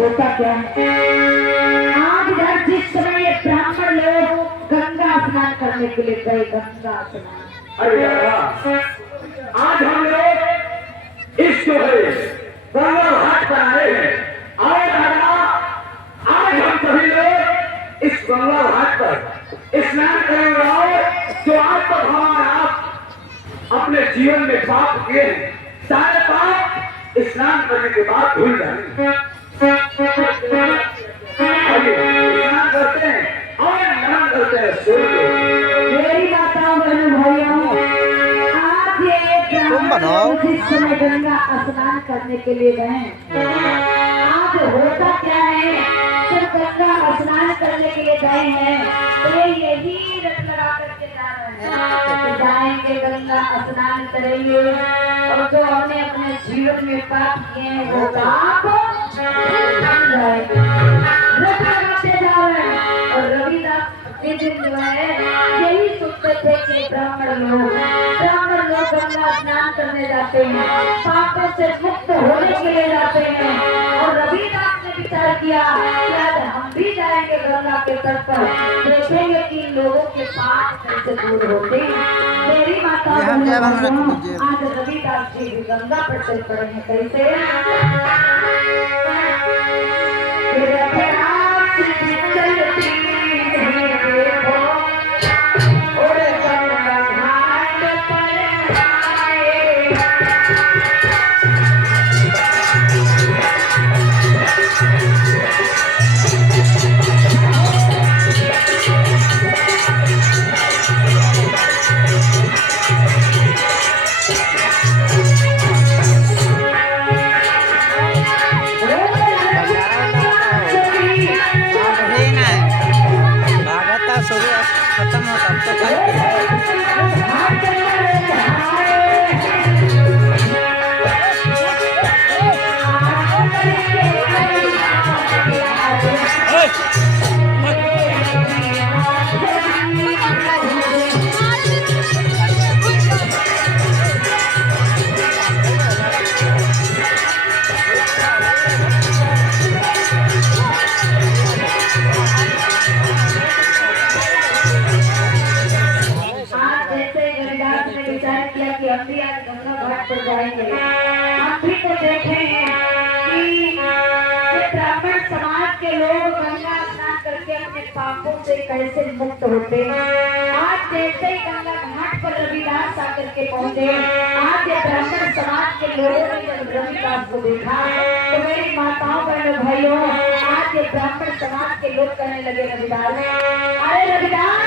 होता क्या है, आज इधर जिस समय ये ब्राह्मण लोग गंगा स्नान करने के लिए गए, गंगा स्नान, अरे आज हम लोग इस जो है गंगा घाट पर आए हैं और दादा आज हम सभी लोग इस गंगा घाट पर स्नान करेंगे और जो आज तक हमारे आप अपने जीवन में पाप किए हैं सारे पाप स्नान करने के बाद धुल जाएंगे। स्नान करते हैं और नमन करते हैं सूर्य को। मेरी माताओं बहनों भाइयों, आज ये ब्राह्मण जिस समय गंगा स्नान करने के लिए गए, आज होता क्या है, जब गंगा स्नान करने के लिए गए हैं तो यही रट लगा करके जा रहे हैं, जाएंगे गंगा स्नान करेंगे और जो हमने अपने जीवन में पाप किए हैं वो पाप धुल जाएंगे, रट लगाते जा रहे हैं। और रविदास दिन जो है यही सोचते थे कि ब्राह्मण लोग गंगा स्नान करने जाते हैं, पापों से मुक्त होने के लिए जाते हैं। और रविदास ने विचार किया कि आज हम भी जाएंगे गंगा के तट पर, देखेंगे कि लोगों के पाप कैसे दूर होते हैं। मेरी माता आज रविदास जी भी गंगा पर चल पड़े हैं। कैसे खत्म हो तब तो जाएंगे। हम भी तो देखे हैं कि ब्राह्मण समाज के लोग गंगा स्नान करके अपने पापों से कैसे मुक्त होते हैं। आज जैसे ही गंगा घाट पर रविदास आकर के पहुंचे, आज ये ब्राह्मण समाज के लोगों ने जब रविदास को देखा तो मेरी माताओं बहनों भाइयों, आज ये ब्राह्मण समाज के लोग कहने लगे रविदास, अरे रविदास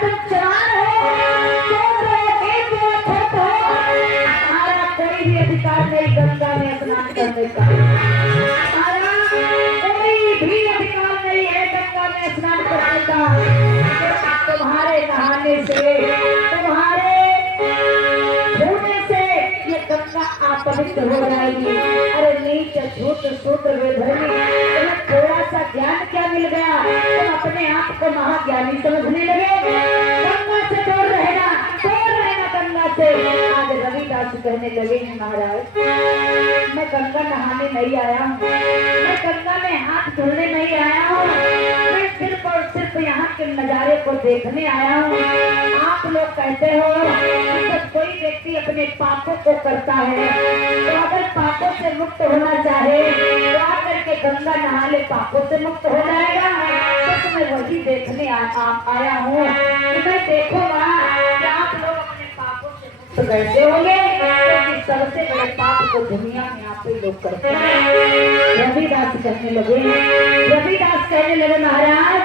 तुम जवान हो, अधिकार नहीं गंगा में स्नान करने का, कोई भी अधिकार नहीं है गंगा में स्नान करने का। तुम्हारे नहाने से, तुम्हारे धोने से ये गंगा अपवित्र हो जाएगी। अरे नीच झूठ सूत्र वेधर्मी, तुम्हें थोड़ा सा ज्ञान क्या मिल गया, तुम अपने आप को महाज्ञानी समझने लगे। गंगा से दूर रहना गंगा से। आज रविदास कहने लगे हैं महाराज, मैं गंगा नहाने नहीं आया हूँ, मैं गंगा में हाथ धोने नहीं आया हूँ, मैं सिर्फ और सिर्फ यहाँ के नजारे को देखने आया हूँ। आप लोग कहते हो कि जब कोई व्यक्ति अपने पापों को करता है तो अगर पापों से मुक्त होना चाहे तो आकर के गंगा नहा ले, पापों से मुक्त हो जाएगा। तो मैं वही देखने आया हूँ कि मैं देखूंगा कि आप लोग अपने पापों से मुक्त कैसे होंगे, क्योंकि सबसे बड़े पाप को दुनिया में आप ही लोग करते हैं। रविदास कहने लगे महाराज,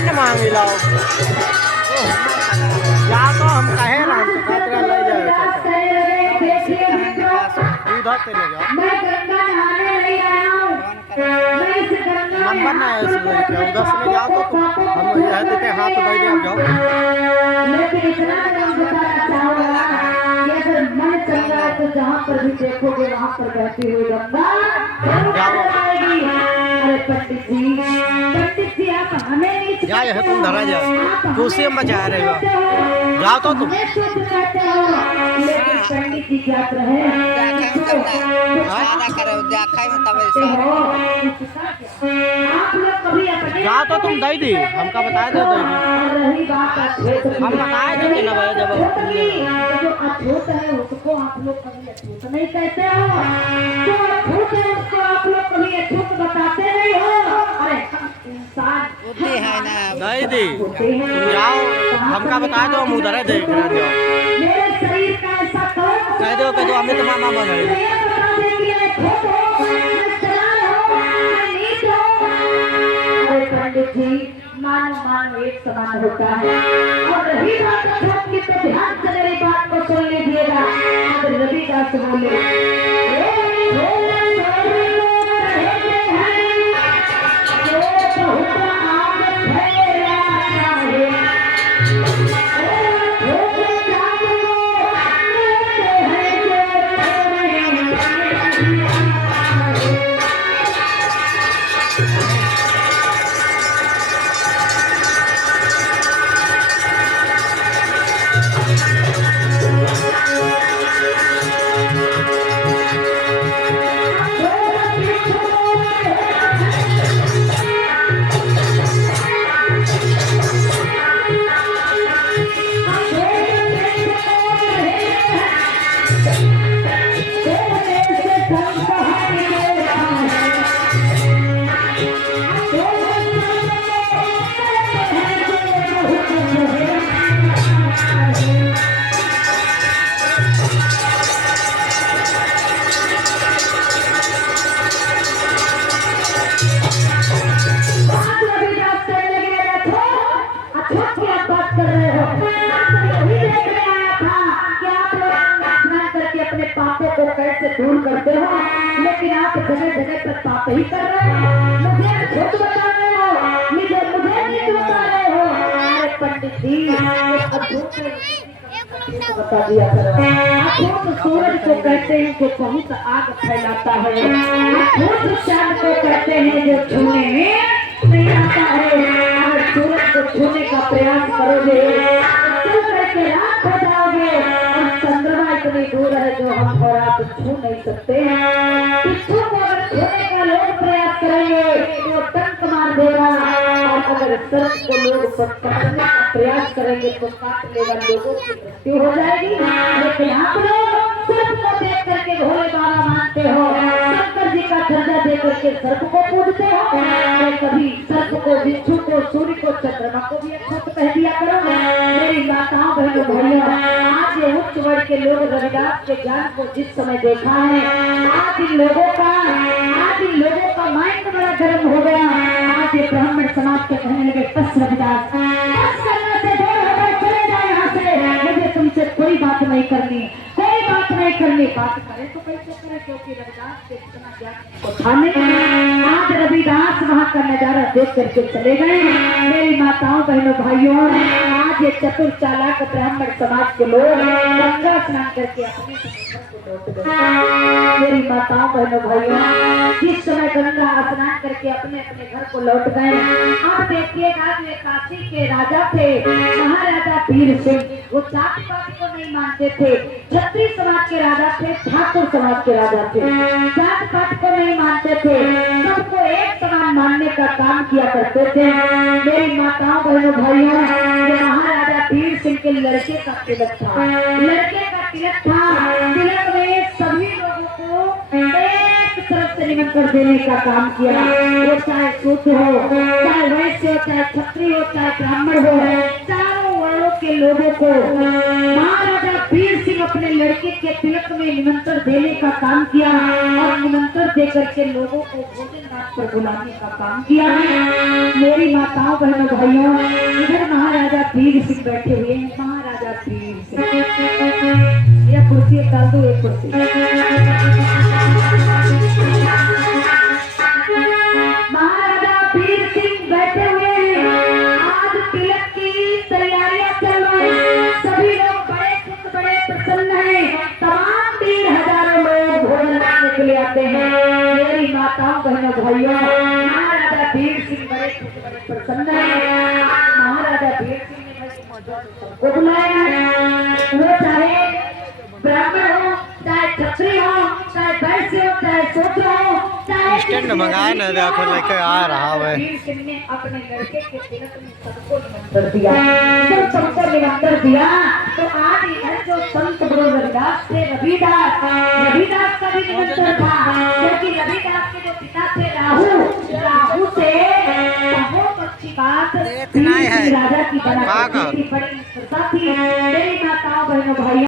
न मांगी लो या तो हम कहे ना तो खतरा ले जाए चाचा उधर से ले जाओ मैं गंगा नहाने नहीं आया हूँ मैं इस गंगा नंबर ना है सूरज के उधर से ले जाओ तो हम यह देते हाथ दे दे जाओ लेकिन इतना मैं बताना चाहूँगा कि अगर मन चल रहा है तो जहाँ पर भी देखोगे वहाँ पर बहती हुई गंगा आएगी। अरे पंडित जी आप हमें नहीं जा यह तुम धरा जाओ तू उसे हम बचा रहे हो जाओ तो तुम लेकिन पंडित जी क्या रहे आप लोग कभी अपने जाओ तो तुम दे दी हमका बताए दो दे दी रही बात हम बताए देंगे ना भैया जब जो अछूत है उसको आप लोग कभी अछूत नहीं कहते हो जो अछूत है उसको आप लोग कभी अछूत बताते नहीं हो। अरे इंसान दे दी तुम जाओ हमका बताए दो हम उधर देख रहे जाओ मेरे शरीर का ऐसा कह दो अमित मामा बन रहे पंडित जी मानो एक समान होता है। और रही बात अछूत की तो ध्यान से मेरी बात को सुन लीजिएगा। अगर रविदास बोले पापों को कैसे दूर करते हो, लेकिन आप जगह जगह पर पाप ही कर रहे हो। मुझे खुद बता रहे हो, मुझे नहीं बता रहे हो। अरे पंडित जी बता दिया करो। सूरज को कहते हैं जो बहुत आग फैलाता है, चांद को कहते हैं जो छूने में नहीं आता है। अगर सूरज को छूने का प्रयास करोगे चल करके रात हो जाओगे, और चंद्रमा इतनी दूर है जो हम और आप छू नहीं सकते हैं। पिछू को अगर छूने का लोग प्रयास करेंगे तो टंक मार देगा, और अगर सर्प को लोग पकड़ने का प्रयास करेंगे तो काट लेगा, लोगों की मृत्यु हो जाएगी। लेकिन आप लोग सर्प को देख करके भोले बाबा मानते हो, शंकर जी का दर्जा दे करके सर्प को पूजते हो। और कभी सर्प को, बिच्छू को, सूर्य को, चंद्रमा को भी अछूत कह दिया करो। मेरी माताओं बहनों भाइयों, आज ये उच्च वर्ग के लोग रविदास के ज्ञान को जिस समय देखा है, आज इन लोगों का माइंड बड़ा गर्म हो गया। आज ये ब्राह्मण समाज के कहने लगे बस रविदास चले जाए यहाँ से, मुझे तुमसे कोई बात नहीं करनी, कोई बात नहीं करनी। बात करे तो कैसे करे, क्योंकि रविदास के इतना ज्ञान था नहीं। आज रविदास वहाँ का नजारा देख करके चले गए। मेरी माताओं बहनों भाइयों, आज ये चतुर चालाक ब्राह्मण समाज के लोग गंगा स्नान करके अपने घर को लौट गए। मेरी माताओं बहनों भाइयों, जिस समय गंगा स्नान करके अपने अपने घर को लौट गए, आप देखिएगा जो काशी के राजा थे महाराजा पीर सिंह, वो जाति पाति को नहीं मानते थे। क्षत्रिय समाज के राजा थे, ठाकुर समाज के राजा थे, जात पात को नहीं मानते थे, सबको एक समान मानने का काम किया करते थे। मेरी माताओं बहनों भाइयों, ये महाराजा पीर सिंह के लड़के का तिलक था, लड़के का तिलक था। तिलक में सभी लोगों को एक तरफ से निमंत्रण देने का काम किया। वो चाहे शूद्र हो, चाहे वैश्य हो, चाहे क्षत्रिय हो, चाहे ब्राह्मण हो, चारों वर्णों के लोगों को महाराजा वीर सिंह अपने लड़के के तिलक में निमंत्रण देने का काम किया और निमंत्रण देकर के लोगों को भोजन नाथ पर बुलाने का काम किया है। मेरी माताओं बहनों भाइयों, इधर महाराजा वीर सिंह बैठे हुए हैं। महाराजा वीर सिंह, यह कुर्सी डाल दो, एक कुर्सी। महाराजा वीर सिंह बैठे हुए हैं। आज तिलक की तैयारियां चल रही हैं। सभी लोग बड़े प्रसन्न हैं। तमाम वीर हजारों लोग भोजन करने के लिए आते हैं। मेरी माताओं बहनों भाइयों, महाराजा वीर सिंह बड़े प्रसन्न हैं। महाराजा वीर सिंह ने सबको बुलाया है। वो चाहे ब्राह्मण हो, चाहे क्षत्रिय हो, चाहे वैश्य हो, चाहे शूद्र हो, चाहे स्टैंड मंगाया ना, देखो लेके आ रहा है। वीर सिंह ने अपने लड़के के तिलक में सबको निमंत्रण दिया। जब सबको निमंत्रण दिया तो आज इधर जो संत गुरु रविदास थे, रविदास का भी निमंत्रण था, क्योंकि रविदास के जो पिता थे राहु से बहुत अच्छी बात राजा की बड़ी प्रथा थी। मेरी माताओं बहनों भाइयों,